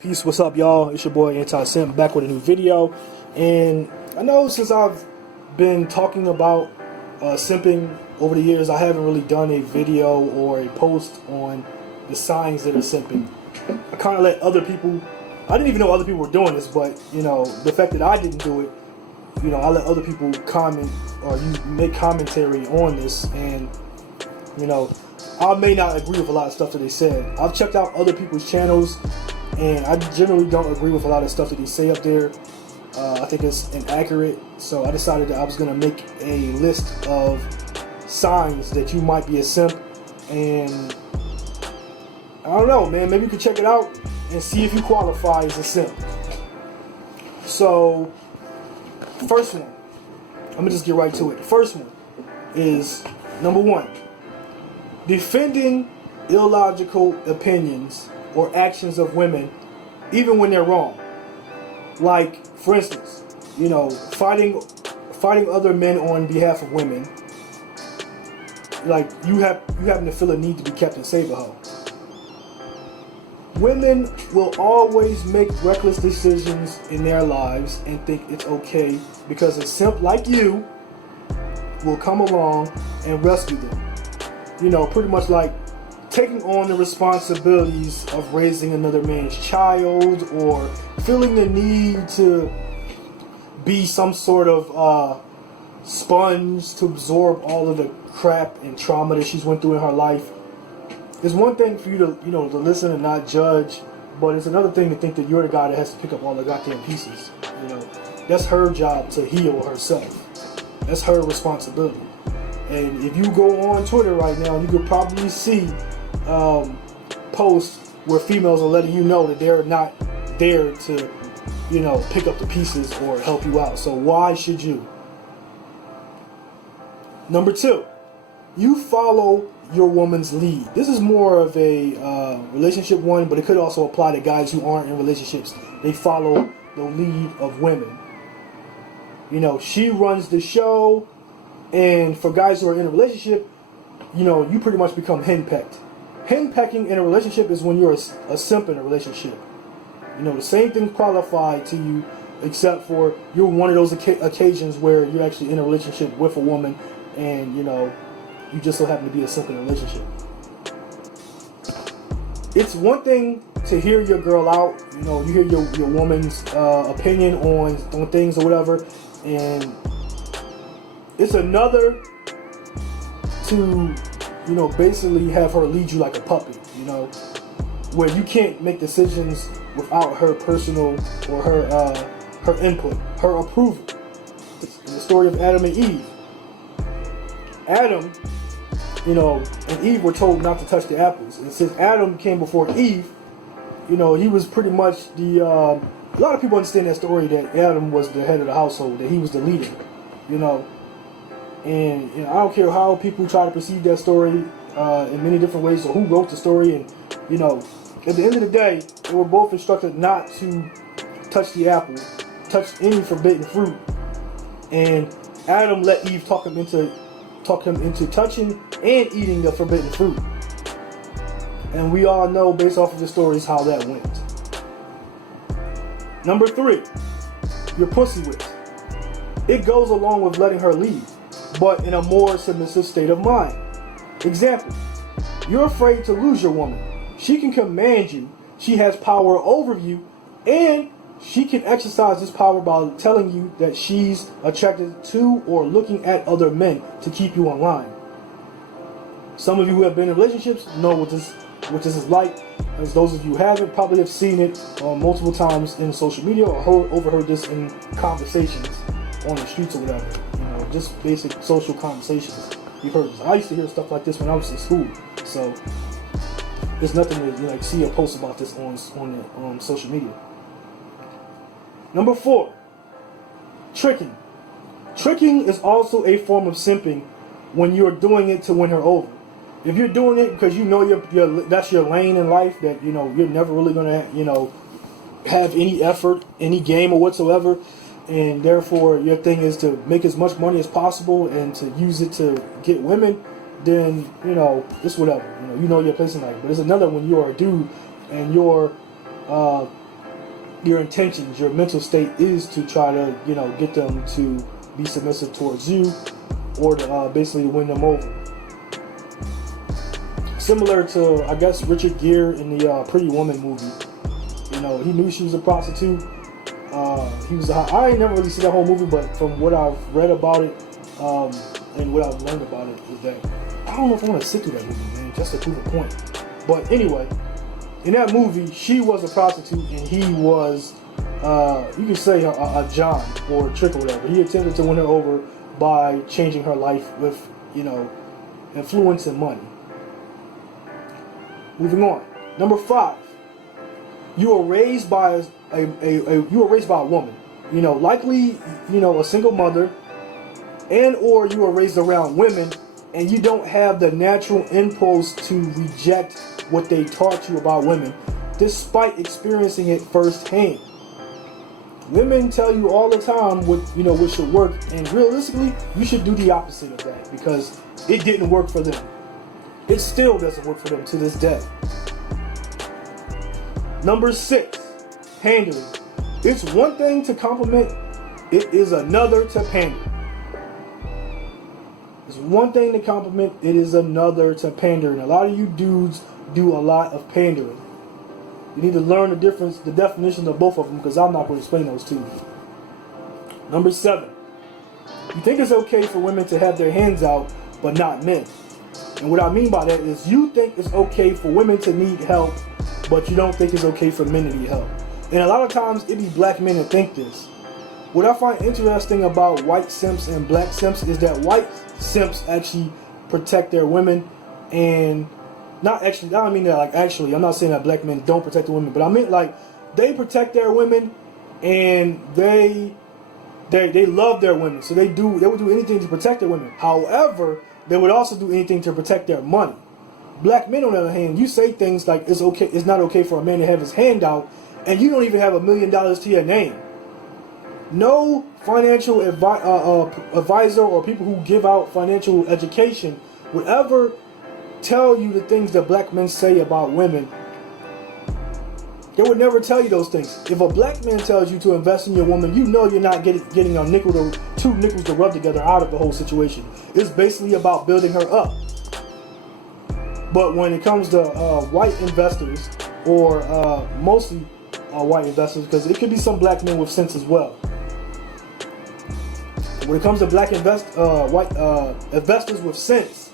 Peace, what's up, y'all? It's your boy Anti-simp back with a new video. And I know since I've been talking about simping over the years, I haven't really done a video or a post on the signs that are simping. I kind of let other people, I didn't even know other people were doing this, but you know, the fact that I didn't do it, you know, I let other people comment or make commentary on this. And you know, I may not agree with a lot of stuff that they said. I've checked out other people's channels, and I generally don't agree with a lot of stuff that they say up there. I think it's inaccurate. So I decided that I was going to make a list of signs that you might be a simp. And I don't know, man. Maybe you could check it out and see if you qualify as a simp. So, first one. I'm going to just get right to it. The first one is, number one, defending illogical opinions or actions of women, even when they're wrong. Like, for instance, you know, fighting other men on behalf of women. Like, you happen to feel a need to be Captain Save-A-Ho. Women will always make reckless decisions in their lives and think it's okay because a simp like you will come along and rescue them. You know, pretty much like taking on the responsibilities of raising another man's child, or feeling the need to be some sort of sponge to absorb all of the crap and trauma that she's went through in her life. It's one thing for you to, you know, to listen and not judge, but it's another thing to think that you're the guy that has to pick up all the goddamn pieces. You know, that's her job to heal herself. That's her responsibility. And if you go on Twitter right now, you could probably see posts where females are letting you know that they're not there to, you know, pick up the pieces or help you out. So why should you? Number two, you follow your woman's lead. This is more of a relationship one, but it could also apply to guys who aren't in relationships. They follow the lead of women. You know, she runs the show. And for guys who are in a relationship, you know, you pretty much become henpecked. Henpecking in a relationship is when you're a simp in a relationship. You know, the same thing qualified to you, except for you're one of those occasions where you're actually in a relationship with a woman, and you know, you just so happen to be a simp in a relationship. It's one thing to hear your girl out. You know, you hear your woman's opinion on things or whatever, and it's another to, you know, basically have her lead you like a puppet, you know, where you can't make decisions without her personal or her input, her approval. In the story of Adam and Eve, Adam, you know, and Eve were told not to touch the apples. And since Adam came before Eve, you know, he was pretty much the, a lot of people understand that story, that Adam was the head of the household, that he was the leader, you know. And you know, I don't care how people try to perceive that story in many different ways, or who wrote the story. And you know, at the end of the day, they were both instructed not to touch the apple, touch any forbidden fruit. And Adam let Eve talk him into touching and eating the forbidden fruit. And we all know, based off of the stories, how that went. Number three, your pussy whips. It goes along with letting her lead, but in a more submissive state of mind. Example, you're afraid to lose your woman. She can command you, she has power over you, and she can exercise this power by telling you that she's attracted to or looking at other men to keep you in line. Some of you who have been in relationships know what this is like. As those of you who haven't, probably have seen it multiple times in social media, or overheard this in conversations on the streets or whatever. Just basic social conversations. You've heard this. I used to hear stuff like this when I was in school. So there's nothing to, you know, like, see a post about this on social media. Number four, tricking. Tricking is also a form of simping when you're doing it to win her over. If you're doing it because you know that's your lane in life, that you know you're never really gonna, you know, have any effort, any game or whatsoever, and therefore your thing is to make as much money as possible and to use it to get women, then, you know, it's whatever. You know your place in life. But it's another when you're a dude and you're your intentions, your mental state is to try to, get them to be submissive towards you, or to basically win them over. Similar to, I guess, Richard Gere in the Pretty Woman movie. He knew she was a prostitute. I ain't never really seen that whole movie, but from what I've read about it, and what I've learned about it, is that I don't know if I want to sit through that movie, man, just to prove a point. But anyway, in that movie, she was a prostitute and he was, you could say a John or a trick or whatever. He attempted to win her over by changing her life with, influence and money. Moving on. Number 5. You were raised by a woman. Likely, a single mother, and or you were raised around women, and you don't have the natural impulse to reject what they taught you about women, despite experiencing it firsthand. Women tell you all the time what should work, and realistically, you should do the opposite of that, because it didn't work for them. It still doesn't work for them to this day. Number 6, pandering. It's one thing to compliment, it is another to pander. It's one thing to compliment, it is another to pander. And a lot of you dudes do a lot of pandering. You need to learn the definition of both of them, because I'm not going to explain those to you. Number 7, you think it's okay for women to have their hands out, but not men. And what I mean by that is you think it's okay for women to need help, but you don't think it's okay for men to need help. And a lot of times it be black men that think this. What I find interesting about white simps and black simps is that white simps actually protect their women, and not actually, I don't mean that like actually, I'm not saying that black men don't protect the women, but I mean like they protect their women, and they love their women, so they would do anything to protect their women. However, they would also do anything to protect their money. Black men, on the other hand, you say things like it's not okay for a man to have his hand out, and you don't even have $1 million to your name. No financial advisor or people who give out financial education would ever tell you the things that black men say about women. They would never tell you those things. If a black man tells you to invest in your woman, you know you're not getting two nickels to rub together out of the whole situation. It's basically about building her up. But when it comes to white investors, or mostly white investors, because it could be some black men with sense as well. When it comes to white investors with sense,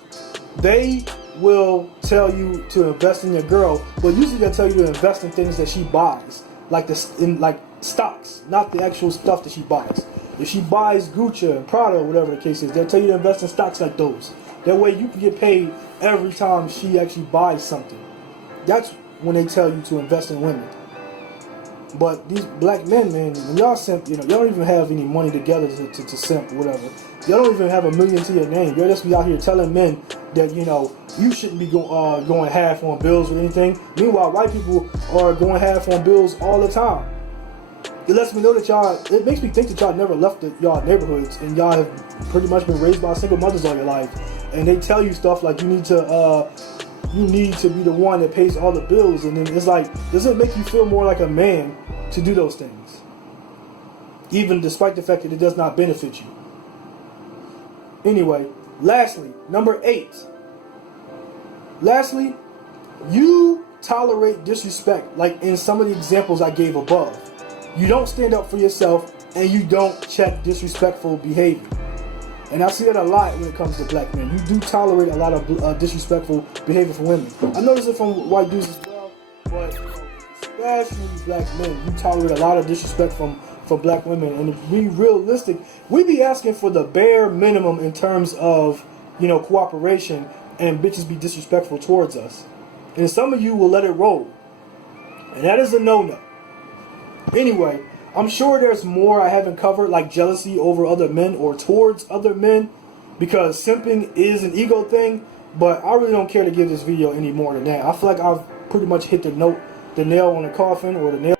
they will tell you to invest in your girl, but usually they'll tell you to invest in things that she buys, like stocks, not the actual stuff that she buys. If she buys Gucci and Prada or whatever the case is, they'll tell you to invest in stocks like those. That way you can get paid every time she actually buys something. That's when they tell you to invest in women. But these black men, man, when y'all simp, y'all don't even have any money together to simp or whatever. Y'all don't even have $1 million to your name. Y'all just be out here telling men that, you shouldn't be going half on bills or anything. Meanwhile, white people are going half on bills all the time. It lets me know that it makes me think that y'all never left y'all neighborhoods, and y'all have pretty much been raised by single mothers all your life. And they tell you stuff like you need to be the one that pays all the bills, and then it's like, does it make you feel more like a man to do those things, even despite the fact that it does not benefit you? Anyway, lastly, number 8. Lastly, you tolerate disrespect, like in some of the examples I gave above. You don't stand up for yourself, and you don't check disrespectful behavior. And I see that a lot when it comes to black men. You do tolerate a lot of disrespectful behavior from women. I notice it from white dudes as well, but especially black men, you tolerate a lot of disrespect from black women. And to be realistic, we be asking for the bare minimum in terms of, cooperation, and bitches be disrespectful towards us. And some of you will let it roll. And that is a no-no. Anyway, I'm sure there's more I haven't covered, like jealousy over other men or towards other men, because simping is an ego thing, but I really don't care to give this video any more than that. I feel like I've pretty much hit the nail on the coffin, or the nail